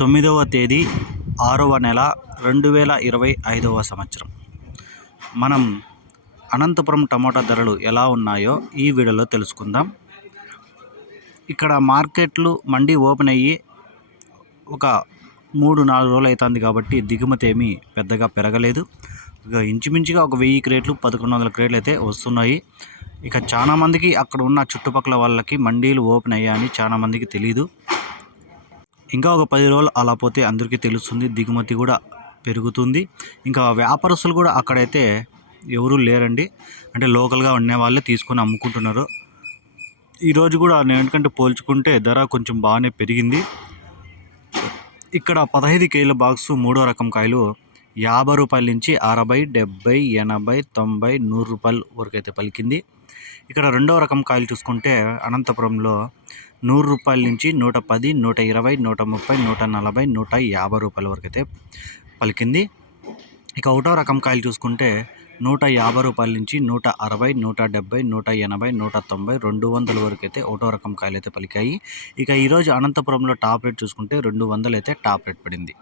9వ తేదీ 6వ నెల 2025వ సంవత్సరం. మనం అనంతపురం టమోటా ధరలు ఎలా ఉన్నాయో ఈ వీడియోలో తెలుసుకుందాం. ఇక్కడ మార్కెట్లు మండీ ఓపెన్ అయ్యి ఒక 3-4 రోజులు అవుతుంది కాబట్టి దిగుమతి ఏమీ పెద్దగా పెరగలేదు. ఇక ఇంచుమించుగా ఒక 1000 క్రేట్లు 1100 క్రేట్లు అయితే వస్తున్నాయి. ఇక చాలామందికి అక్కడ ఉన్న చుట్టుపక్కల వాళ్ళకి మండీలు ఓపెన్ అయ్యాయని చాలామందికి తెలీదు. ఇంకా ఒక 10 రోజులు అలా పోతే అందరికీ తెలుస్తుంది, దిగుమతి కూడా పెరుగుతుంది. ఇంకా వ్యాపారస్తులు కూడా అక్కడైతే ఎవరూ లేరండి, అంటే లోకల్గా ఉండే వాళ్ళే తీసుకొని అమ్ముకుంటున్నారు. ఈరోజు కూడా నేటికంటే పోల్చుకుంటే ధర కొంచెం బాగానే పెరిగింది. ఇక్కడ 15 కేజీల బాక్సు 3వ రకం కాయలు 50 రూపాయల నుంచి 60, 70, 80, 90, 100 రూపాయల వరకు అయితే పలికింది. ఇక్కడ 2వ రకం కాయలు చూసుకుంటే అనంతపురంలో 100 రూపాయల నుంచి 110, 120, 130, 140, 150 రూపాయల వరకు అయితే పలికింది. ఇక 1వ రకం కాయలు చూసుకుంటే 150 రూపాయల నుంచి 160, 170, 180, 190, 200 వరకు అయితే 1వ రకం కాయలు అయితే పలికాయి. ఇక ఈరోజు అనంతపురంలో టాప్ రేట్ చూసుకుంటే 200 అయితే టాప్ రేట్ పడింది.